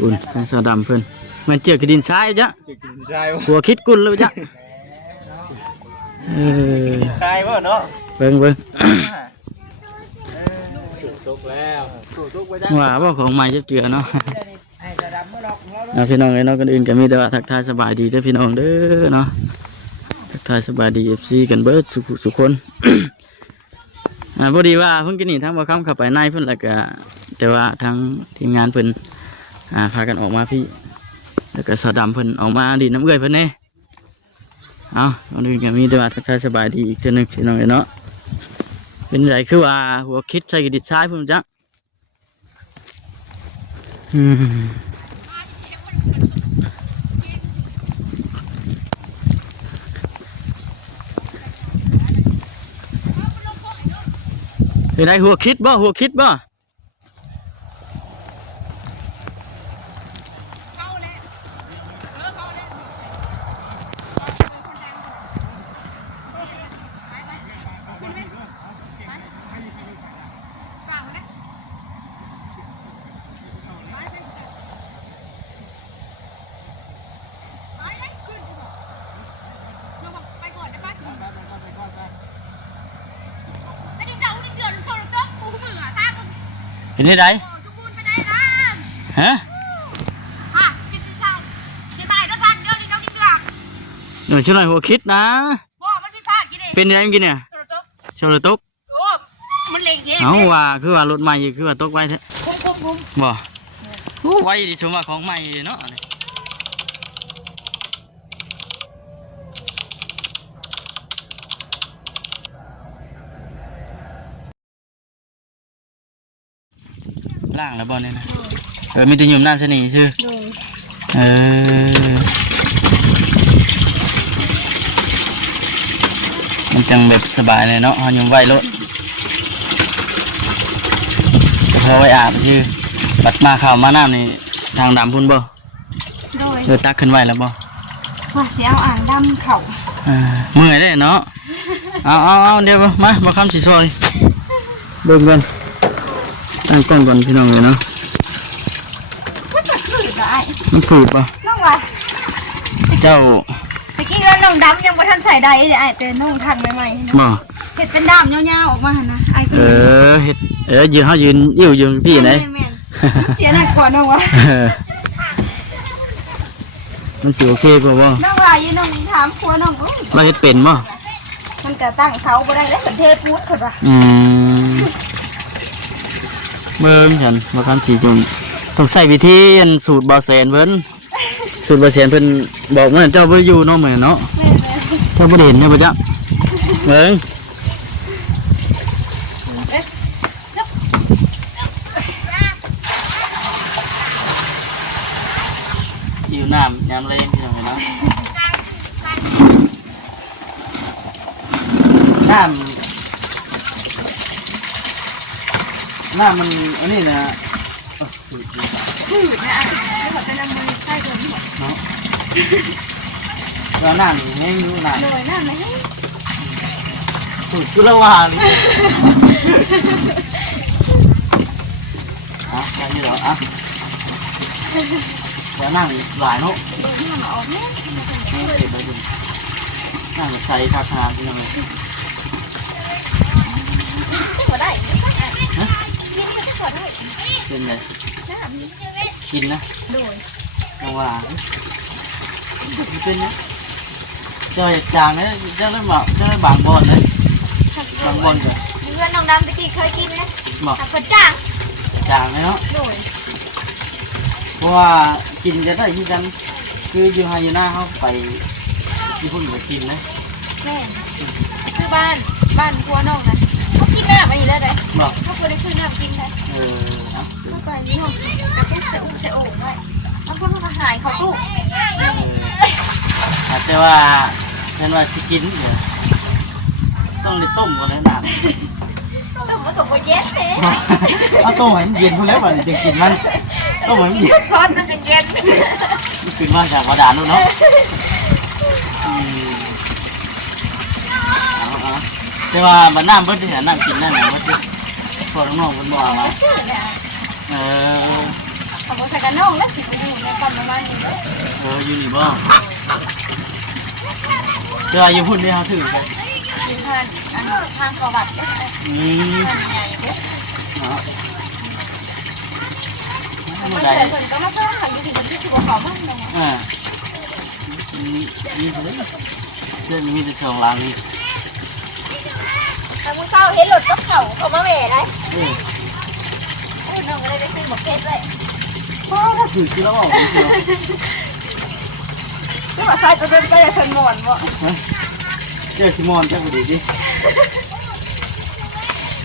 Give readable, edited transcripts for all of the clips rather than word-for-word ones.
อุ่นสาวดำเพิ่นมันเจือกกระดินทรายจ้ะหัวคิดกุลเลยจ้ะใช่ป่ะเนาะเบิ่งตุกแล้วว่าบ่ของใหม่จะเจือเนาะพี่น้องเนาะกันอื่นก็มีแต่ว่าทักทายสบายดีเด้อพี่น้องเด้อเนาะทักทายสบายดี FC กันเบิดสุคนพอดีว่าเพิ่งกินนี่ทั้งบ่ค่ำเข้าไปในเพิ่นแล้วก็แต่ว่าทั้งทีมงานเพิ่นพากันออกมาพี่แล้วก็สาวดำเพิ่นออกมาดีน้ำเอื้อยเพิ่นเน่เอาคนอื่นก็มีแต่ว่าทักทายสบายดีอีกเทื่อนึงพี่น้องเนาะเป็นไรคือว่าหัวคิดใส่กระดิษทรายเพิ่นจังเป็นไรหัวคิดบ่เห็นได้ฮะหนูชื่อหน่อยหัวคิดนะเป็นยังไงกินเนี่ยชาวตกเอาว่าคือว่ารถใหม่คือว่าตกไว้เถอะบ่ไว้ดิสมว่าของใหม่เนาะล่างแล้วบอลเนี่ยนะมีแต่หยุ่มน้ำชนิดชื่อมันจังแบบสบายเลยเนาะหยุ่มไว้รถจะพอไว้อาบชื่อบัดมาข่าวมาน้ำนี่ทางดำพุ่นบ่เดือดตักขึ้นไว้แล้วบ่ว่าเสียเอาอ่างดำเข่าเมื่อยได้เนาะเอาเดี๋ยวมาคำสีซอยเบิ่งกันตั้งกล้องก่อนพี่น้องเลยเนาะมันฝืดป่ะน้องวะเจ้าตะกี้แล้วน้องดำยังบ่ทันใส่ใดเลยไอ้แต่น้องทันใหม่ๆบ่เห็ดเป็นดำยาวๆออกมานะไอ้เห็ดยืนเขายืนพี่ไหนเสียหนักกว่าน้องวะมันสิโอเคป่ะบ่น้องวะยืนน้องถามครัวน้องมาเห็ดเป็นบ่มันก็ตั้งเสาบ่ได้แล้วเทปูดเขาป่ะเบิ่งฉันมาคันสีจุ่มต้องใส่วิธีสูตรบาแสนเพิ่นสูตรบาแสนเพิ่นบอกว่าเจ้าบ่อยู่เนาะเหมือนเนาะเจ้าบ่เห็นใช่ป่ะจ๊ะเบิ่งอยู่น้ำยามเลยพี่น้องเนาะน้ำมันอันนี้นะพืชนะไม่หมดเป็นมือใส่ตัวนี้เนาะแล้วน้ำแห้งอยู่น้ำโดยน้ำไม่แห้งสุดกุลวานแค่นี้เหรอแล้วนั่งหลายเนาะโดยน้ำออกเนี่ยเก็บไว้ดูนั่งใส่คาคาที่นั่นเลยก็ได้กินก็ได้เป็นไงกินนะโดยจังว่าเป็นนะเจ้าอยากจางนะเจ้าเล่นแบบเจ้าเล่นบางบอลเลยบางบอลเลยเพื่อนน้องดำตะกี้เคยกินนะบอกคนจ้างเลยเนาะโดยเพราะว่ากินจะได้ที่กันคืออยู่ไฮยูน่าเขาไปที่พุ่นไปกินนะแม่คือบ้านครัวน้องนะเขากินน้ำอะไรได้เลยเขาเคยได้ซื้อน้ำกินเลยเขาไปนี่ห้องเอาพวกเสอุ้งเสโอ่งไว้เอาพวกมาหายเขาตู้แต่ว่าฉันว่าจะกินเดี๋ยวต้องได้ต้มก่อนเลยน้ำต้มก็เย็นเลยเอาต้มให้เย็นพอแล้วก่อนจะกินมันต้มให้เย็นซอสมันเป็นเย็นกินมาจากกระดานนู้นเนาะแต่ว่ามันน้ำเบิ้ลที่ไหนน้ำกินนั่นไหนเบิ้ลที่พอน้องๆมันบอกว่า ทำโมใส่กันน้องแล้วสิไปอยู่ในปั๊มประมาณนี้เลย อยู่นี่บ่เจออยู่พุ่นนี่เฮาถือไป อยู่ทางทางประวัติได้ทางใหญ่เด้มันเกิดผลก็มาสร้างอยู่ที่คนที่ถือว่าเขาบ้างไง นี่เลยเรื่องนี้มีแต่สองหลังนี่ แต่มึงเศร้าเห็นรถก็เขาเอามาแหว่ได้น้องก็เลยไปซื้อหมกเพชรเลย ป้าถ้าถือกิโลออกกิโล ก็มาใส่ก็เป็นไปเถินหมอนบ่ เจอชิมอนเจ้าบุดีดิ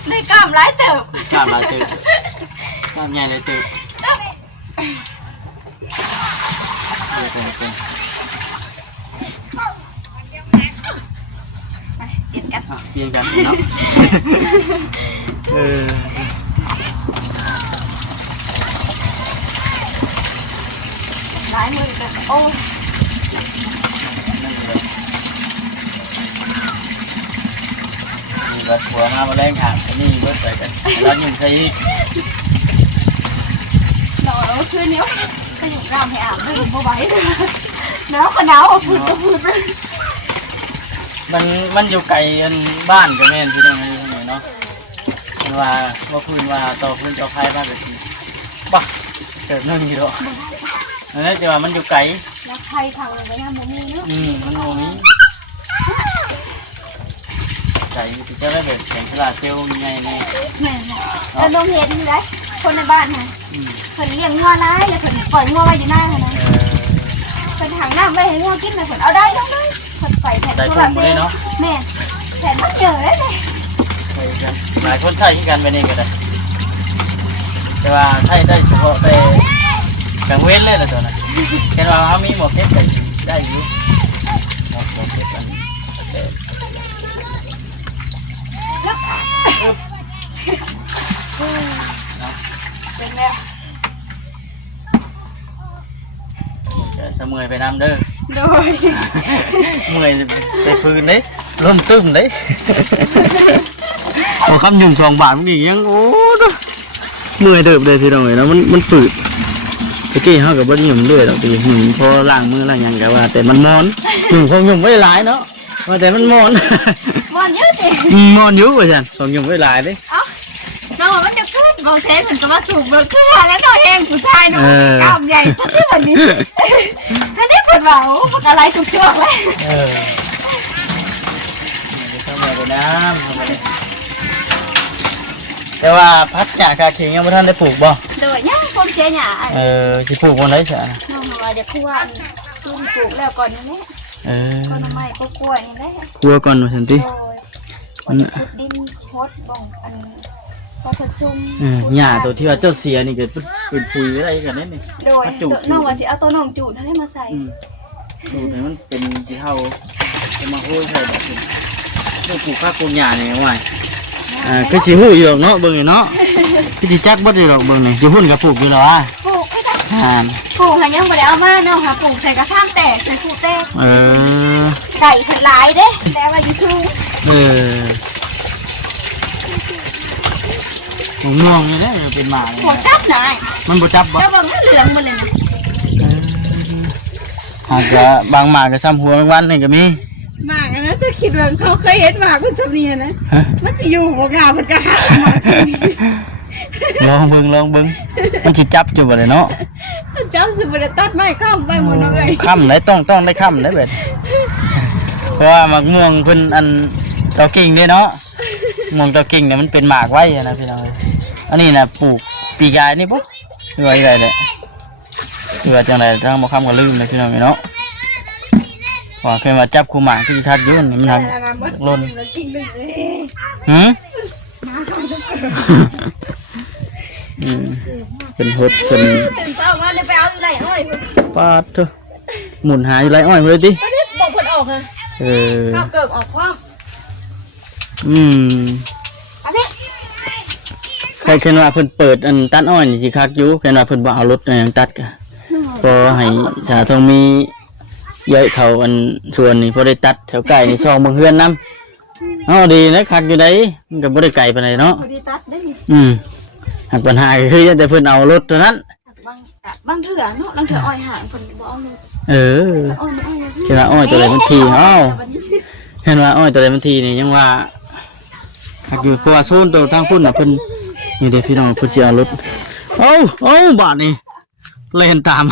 ในกล้ามร้ายเติบ กล้ามลายเจอกล้ามใหญ่เลยเจอเปลี่ยนกันเนาะร้ายมือแบบโอ้มีบัดหัวมาแมลงหางนี่เบิดไปกันแล้วยิงใครอีก หนาวคืนนี้ไปอยู่รามให้อาบไม่รู้บ่ไหวหนาวก็หนาวฝืดก็ฝืด มันอยู่ไกลกันบ้านกับแม่นที่ตรงนี้เนาะมันว่าพื้นว่าต่อพื้นต่อไฟบ้านแบบนี้บ้าเกิดนึ่งอยู่ด้วยนั่นจะว่ามันอยู่ไกล แล้วใครทางเลยนะมันมีเนาะ มันโมมีไก่ที่จะได้แบบแข่งตลาดเซลล์ยังไงเนี่ย แม่แล้วน้องเห็นเลยคนในบ้านค่ะคนเลี้ยงงัวร้ายแล้วคนปล่อยงัวไว้อยู่หน้าค่ะนะคนถังน้ำไว้ให้งัวกินเลยคนเอาได้ต้องได้คนใส่แผ่นโซลาร์เซลล์แม่แผ่นมันเยอะเลยเลย หลายคนใช้กันไปนี่ก็ได้แต่ว่าใช้ได้เฉพาะแต่กลางเว้นเลยนะตัวนั้นแค่ว่าเขามีหมวกเพชรก็ได้อยู่หมวกเพชรอันเป็นแล้ว จะเมื่อยไปน้ำเด้อ โดย เมื่อยไปฟืนđấyร่มตึมđấy เอาคำหนึ่งสองบาทมันอย่างโอ้เมื่อยเติบเลยทีเดียวเลยเนาะมันฝืดตะกี้เขากับบ้านหยุ่มด้วยเราตีหนุ่มพอล้างมือล้างยังแต่ว่าแต่มันมอนหนุ่มของหยุ่มไม่หลายเนาะว่าแต่มันมอน มันเยอะจริง มอนเยอะกว่าฉันของหยุ่มไม่หลายดิ น้องมันจะขึ้นบอกเซนมันก็มาสูบเบอร์ขึ้นแล้วน้องเองผู้ชายน้องกล้ามใหญ่สักที่วันนี้ท่านนี้ปวดเหลาปวดอะไรทุกช่วงเลย ทำอะไรนะแต่ว่าพัดหญ้าคาเข่งยังไม่ทันได้ปลูกบ่ โดยย่าคนเชียร์หยา สิปลูกวันไหนเสีย น้องว่าจะคั่วซุ่มปลูกแล้วก่อนนี้ก็น้ำไม้ก็กล้วยนี่แหละ ครัวก่อนมาสันติ ขุดดินโคตรบ่งอันพอผสม หญ้าตัวที่ว่าเจ้าเสียนี่เกิดเป็นปุ๋ยอะไรกันนี่ โดยน้องว่าจะเอาตัวน้องจูดให้มาใส่ สูตรมันเป็นที่เท่าจะมาพูดใส่แบบนี้เรื่องปลูกข้าวปลูกหญ้าเนี่ยว่าคือสิหูอยู่หรอกเนาะเบิ่งเนาะพี่จิจักบ่ได้หรอกเบิ่งนี่อยู่พุ่นกับปลูกอยู่หรอวะ ปลูกให้ได้ปลูกหายังไม่ได้เอามาเนาะค่ะปลูกใส่กระซ้ำแตกเป็นปลูกแตกไก่ถึงหลายเด้แต่ว่าอยู่สูง ผมม่วงนี่แหละเป็นหมา หัวจับหน่อย มันบ่จับบ่ แล้วบางเหลืองมาเลยนะ หากจะบางหมาก็ซ้ำหัววันนี่ก็มี หมากนะจะคิดว่าเขาเคยเห็นหมากคุณสมนีนะมันจะอยู่หัวกามันก็หักหมาก ลองเบิ่งมันสิจับอยู่บ่ได้เนาะ จับสิบ่ได้ตัดไม้ข้ามไปหมดเลย ค่ำได้ต้องได้ค่ำได้เบิดเพราะว่าหมากม่วงเพิ่นอันตอกิ่งเด้เนาะม่วงตอกิ่งเนี่ยมันเป็นหมากไว้นะพี่น้องอันนี้น่ะปลูกปีกายนี่ปุ๊บคือว่าอะไรเลยคือว่าจังได๋ทางบ่ค่ำก็ลืมเลยพี่น้องเนาะว่าเคยมาจับคู่หมากที่ทัดอยู่นี่มันทำล่นเป็นหดเป็น ตื่นเช้ามาเลยไปเอาอยู่ไหนอ้อย ปาดเถอะหมุนหาอยู่ไรอ้อยเลยดิ ก็ได้บอกเพิ่นออกค่ะข้าวเกิบออกพร้อมอันนี้ ใครเห็นว่าเพิ่นเปิดอันตัดอ้อยนี่สิคักอยู่เห็นว่าเพิ่นบ่เอารถอันตัดกะพอให้ชาทองมีย่อยเขาอันส่วนนี้พอได้ตัดแถวใกล้นี่ช่องบังเฮือนนำเอาดีนะคักอยู่ไดมันก็บ่ได้ไกลปานใดเนาะ พอดีตัดได้นี่ หากปัญหาก็คือแต่เพิ่นเอารถเท่านั้น บาง ะบางเถื่อเนาะบางเถื่ออ้อยห่างคนบ่เอาเลย เออ อ้อยอ้อย เห็นว่าอ้อยตัวใดมันทีเอ้าเห็นว่าอ้อยตัวใดมันทีนี่ยังว่าหากอยู่เพราะว่าโซนตัวทางพุ่นน่ะเพิ่นนี่เด้พี่น้องเพิ่นสิเอารถเอ้าบาดนี่เล่นตาม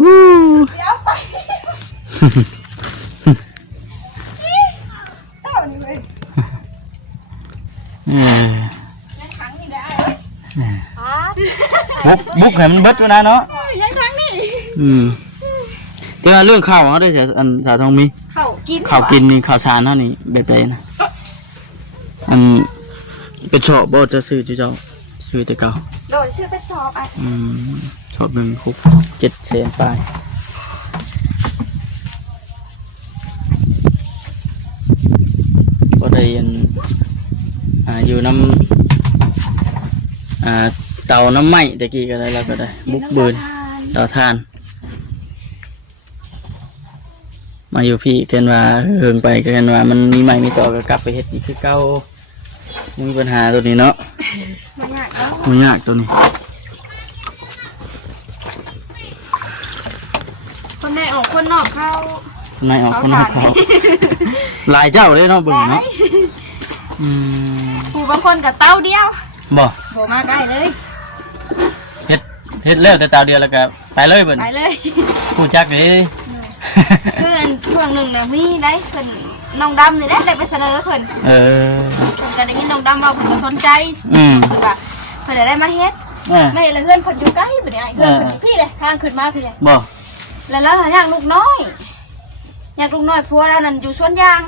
วู้ เดี๋ยวไปเจ้านี่เว้ย ยังครั้งนี่ได้บุกให้มันเบิดนะเนาะ ยังครั้งนี่ แต่ว่าเรื่องข้าวเขาได้จากอันสาวทองมี ข้าวกิน ข้าวกินนี่ข้าวสารเท่านี้แบบใดนะอันเป็นชอบบ่จะซื้อเจ้าซื้อแต่เก่า โดยชื่อเป็นสอบอ่ะ ชอบ1คุก7 แสนปลายก็ได้อันอยู่น้ำเตาน้ำไหม้ตะกี้ก็ได้แล้วก็ได้บุกบืนเตาถ่าน มาอยู่พี่เกินว่าเฮิงไปเกินว่ามันมีใหม่มีต่อก็กลับไปเฮ็ดอีกคือเก่ามีปัญหาตัวนี้เนาะ มันยากเนาะ มันยากตัวนี้ คนในออกคนนอกเข้าน ายออกคนนอกเขาหลายเจ้าเลยเนาะเบิ่งเนาะ ผู้บางคนกับเต้าเดียว บ่ บ่มาใกล้เลย เฮ็ดแล้วแต่ตาเดียวแล้วก็ไปเลยเบิ่น ไปเลย ผู้จักดิ คืออันช่วงหนึ่งเนี่ยมีได้เพิ่นน้องดำนี่ได้ไปเสนอเพิ่น เออ เพิ่นก็ได้ยินน้องดำเราเพิ่นก็สนใจ เพิ่นว่าเพิ่นได้มาเฮ็ดไม่ละเฮือนเพิ่นอยู่ใกล้บ่ได้เฮือนเพิ่นอยู่พี่เลยทางขึ้นมาพี่เลย บ่ แล้วอยากลูกน้อยอยากลูกน้อยพัวเรานั่นอยู่สวนยาง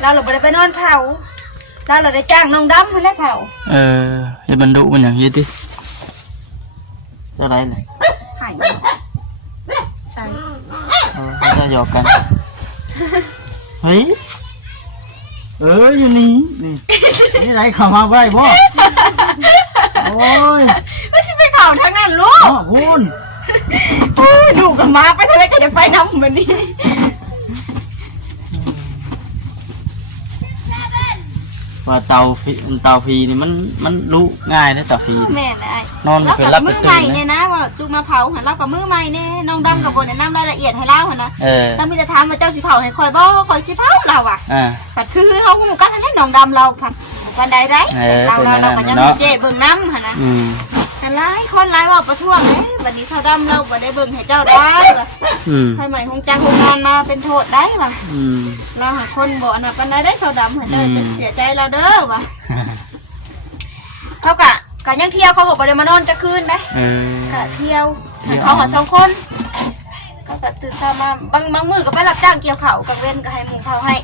เราบ่ได้ไปนอนเผาเราได้จ้างน้องดำเพิ่นได้เผา เฮ็ดบรรดุมันหยังเฮ็ดติจะได้เลย หายใช่ จะหยอกกันเฮ้ยอยู่นี่นี่ไรเข้ามาไว้บ่โอ้ย ไม่ใช่ไปเผาทางนั้นลูก คุณ ลูกกับมาไปทางไหนก็จะไปน้ำเหมือนนี้ ว่าเตาฟีนี่มันรู้ง่ายนะเตาฟี แม่นไอ้ นอน แล้ว เป็น กั รั บบ มือ ตื่ ใหม่ น เนี่ย นะ นะว่าจุกมาเผาหันเรากับมือใหม่เนี่ยน้องดำกับบนแนะนำรายละเอียดให้เล่าหันนะเรามีแต่ถามว่าเจ้าสิเผาให้คอยบ่คอยสิเผาเราอ่ะผัดคือเขาหูกันให้น้องดำเราผัดกันได้ไรเราก็ยังมีเจ๊เบิ่งน้ำหันนะแต่หลายคนหลายว่าประท้วงเลยวันนี้ชาวดำเราบ่ได้เบิ่งให้เจ้าได้ป่ะไฟใหม่คงจ้างโรงงานมาเป็นโทษได้ป่ะเราหาคนบ่อันนั้นปานใดได้ชาวดำหันเลยเสียใจเราเด้อว่ะเขากะยังเที่ยวเขาบอกบ่ได้มานอนจะคืนได้กะเที่ยวเขาหา2 คนเขากะตื่นเช้ามาบางมื้อก็ไปรับจ้างเกี่ยวข้าวกับเว้นก็ให้หมู่เขาให้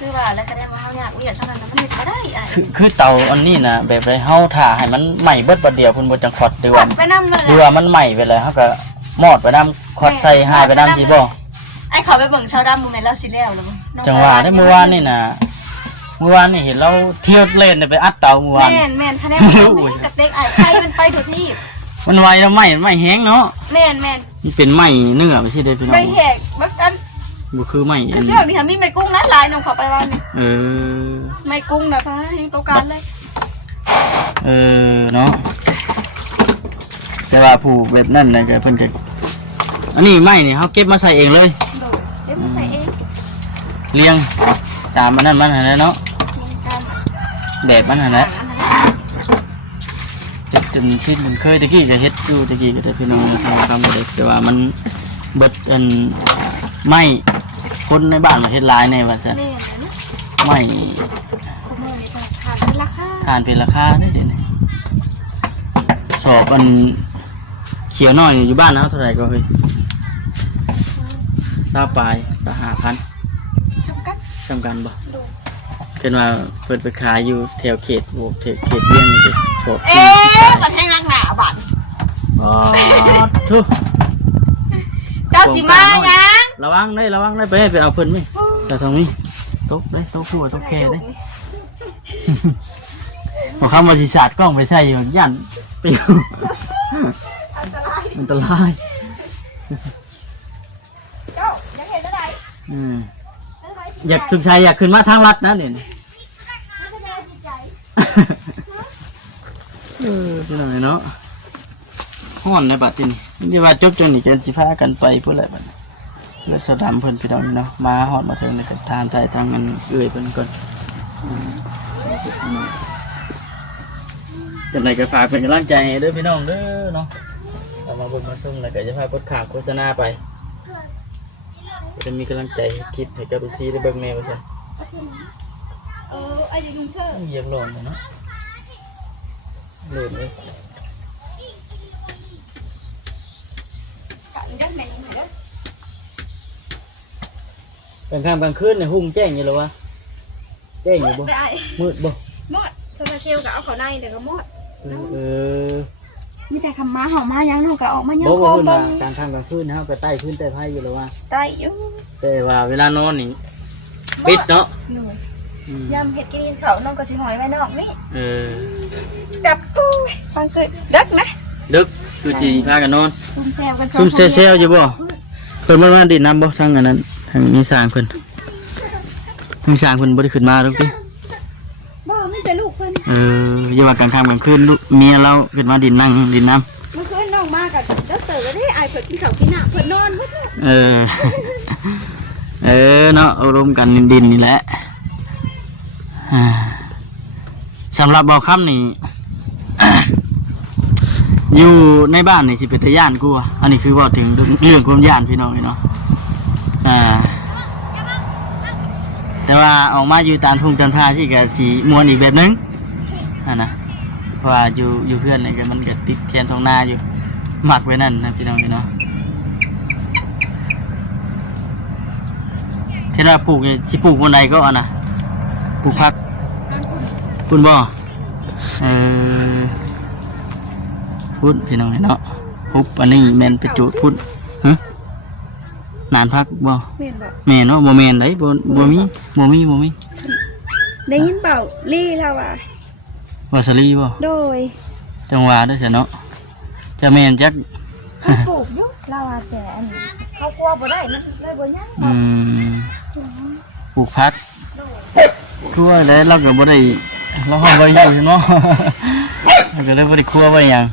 คือว่าแล้วก็ได้มาเฮาอยากเวียดเท่านั้นมันเฮ็ดบ่ได้อ่ะคือเตาอันนี้นะแบบไรเฮาถ่าให้มันใหม่เบิดประเดียวพุ่นบ่จังขอดดีว่า ไปนำเลย ดีว่ามันใหม่ไปเลยเฮาก็มอดไปนำขอดใส่หายไปนำสิบ่ ไอ้เขาไปเบิ่งชาวดำดูในแล้วสิแล้วแล้ว จังหวะได้เมื่อวานนี่นะเมื่อวานนี่เห็นเราเที่ยวเล่นไปอัดเตาเมื่อวานแม่นคะแนนกับเด็กไอ้ไข่มันไปทุกที่มันไวแล้วไหม้แห้งเนาะแม่นมันเป็นไหม้เนื้อไปสิได้พี่น้อง ไม่แหกบักกันบ่คือไหม้ช่วงนี้มีไม่กุ้งนะลายน้องขอไปวางนี่ไม่กุ้งนะพะยังต้องการเลยเนาะแต่ว่าผู้แบบนั้นน่ะก็เพิ่นก็อันนี้ไหม้นี่เฮาเก็บมาใส่เองเลยเก็บมาใส่เองเลี้ยงตามมันนั่นมันหั่นแหละเนาะแบบมันหั่นแหละจนชินมันเคยตะกี้ก็เฮ็ดอยู่ตะกี้ก็ได้พี่น้องทำได้แต่ว่ามันเบิดอันไหม้คนในบ้านมาเฮ็ดหลายแน่ว่าซั่นไหม้ทานเป็นราคาได้เดี๋ยวนี้สอบอันเขียวน้อยอยู่บ้านนะเท่าไหร่ก็เฮ้ย20 ปลายก็ 5,000จำกันบ่เกินว่าเปิดไปขายอยู่แถวเขตบวกเขตเวียงนี่โฉบบัดให้นักหนาบัดทุเจ้าสิมายังระวังได้ไปให้ไปเอาเพิ่นมั้ยแต่ตรงนี้ตกได้ตกหัวตกแค่ได้บ่คำว่าสิสาดกล้องไปใส่อยู่ย่านไปอันตรายเจ้ายังเห็นอะไรอยากสุขชัยอยากขึ้นมาทางลัดนะเนี่ย พี่น้องเนาะฮ้อนในบัดนี้นี่ว่าจบจนนี่จะสิพากันไปพุ่นแหละบัดแล้วสะดำเพิ่นพี่น้องเนาะมาฮอดมาถึงแล้วก็ทานใจทางกันเอื้อยเพิ่นก่อนจังได๋ก็ฝากเป็นกำลังใจให้เด้อพี่น้องเด้อเนาะเอามาเบิ่งมาชมแล้วก็จะพากดข้ามโฆษณาไปจะมีกำลังใจคลิปให้กับลูซี่ได้เบิ่งแม่ว่าซั่น ไอ้ลุงเชิด เหยียบหล่นเนาะหล่นเลย ยัดแม่นี่เด้อก ลางค่ำกลางคืนเนี่ยหุ่งแจ้งอยู่แล้ววะแจ้งอยู่บ่ ได้ มืดบ่ หมดโซลาเซลล์ก็เอาเขาในเดี๋ยวก็หมด เออ มีแต่คำมาหอมมายังน้องก็ออกมายัง บ่ คอ บ่ เบิ่ ว่าง กลางค่ำกลางคืนเฮาไปใต้พื้นใต้ไผอยู่แล้ววะ ตายอยู่ แต่ว่าเวลานอนนี่ปิดเนาะ หนูยำเห็ดกินเขาน้องก็สิหอยไว้นอกนี่ เออ จับกูฟังเกิดดึกนะ ดึกคือสิพากันนอน ซุ่มแซวกัน ซุ่มเซลอยู่บ่เพิ่นมาดินน้ำบ่ทางอันนั้นทางมีสร้างเพิ่นมีสร้างเพิ่นบ่ได้ขึ้นมาดอกติ บ่มีแต่ลูกเพิ่น อย่าว่ากลางค่ำกลางคืนลูกเมียเราขึ้นมาดินนั่งดินน้ำ เมื่อคืนน้องมากับเด้อเต๋อได้อายเพิ่นกินข้าวกินน้ำเพิ่นนอนเพิ่น เนาะเอารวมกันดินนี่แหละสำหรับเบาค่ำนี่ อยู่ในบ้านนี่สิเป็นตาย่านกูอันนี้คือว่าถึงเรื่องความย่านพี่น้องเนาะแต่ว่าออกมาอยู่ตามทุ่งจันทราที่ก็สีมวนอีกแบบนึงนะเพราะว่าอยู่เพื่อนนี่ก็มันก็ติดแขนท้องนาอยู่หมักไว้นั่นนะพี่น้องเนาะเห็นว่าปลูกสิปลูกบนใดก็เอานะปลูกผักคุณบ่พุดพี่น้องเนาะปุ๊บอันนี้แมนไปจุดพุดฮะนานพักบ่ แม่นบ่ แม่เนาะบ่แม่นได้บ่มี ได้ยินเปล่าลี่แล้วอ่ะ วาซาลีบ่ โดย จังหวะเด้อจ้ะเนาะจะแม่นจัก เขาปลูกอยู่เราว่าแต่อันเขากลัวบ่ได้มันเลยบ่ยัง ปลูกผักครัวแล้วเราก็บ่ได้เราเฮาไว้อยู่เนาะ เราก็เลยบ่ได้ครัวไว้หยัง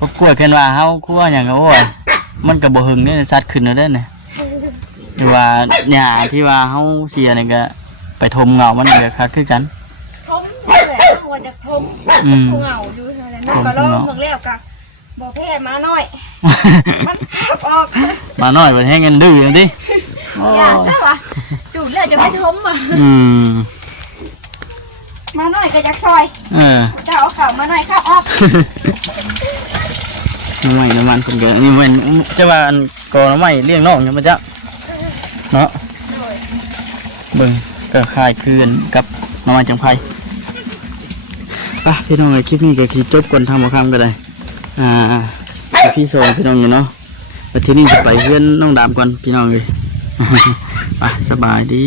บ่กลัวแค่ว่าเฮาครัวหยังก็โอ้ยมันก็บ่หึงเด้สัตว์ขึ้นแล้วเด้เนี่ยแต่ว่าหญ้าที่ว่าเฮาเสียนี่ก็ไปทมเงามันก็คักคือกัน ทมแหละหัวจะทมผู้เหงาอยู่เท่านั้นน้องก็ร้องเพิ่งแล้วก็บ่แพ้มาน้อยมันขับออก มาน้อยเพิ่นแฮงกันดื้อจังติ อย่าซะวะจุดแล้วจะไม่ทมอ่ะมาน้อยก็อยากซอยจะเอาข้าวมาน้อยข้าวออก น้ำมันเพิ่นก็นี่แม่นจะว่าอันกอน้ำไม้เลี้ยงน้องเนี่ยมันจะเนาะเบิ่งก็คล้ายคืนกับน้ำมันจังไผป่ะพี่น้องเอ้ยคลิปนี้ก็สิจบก่อนทำบ่คำก็ได้พี่โซพี่น้องเนาะไปที่นี่จะไปเฮือนน้องดามก่อนพี่น้องเอ้ย ไปสบายดี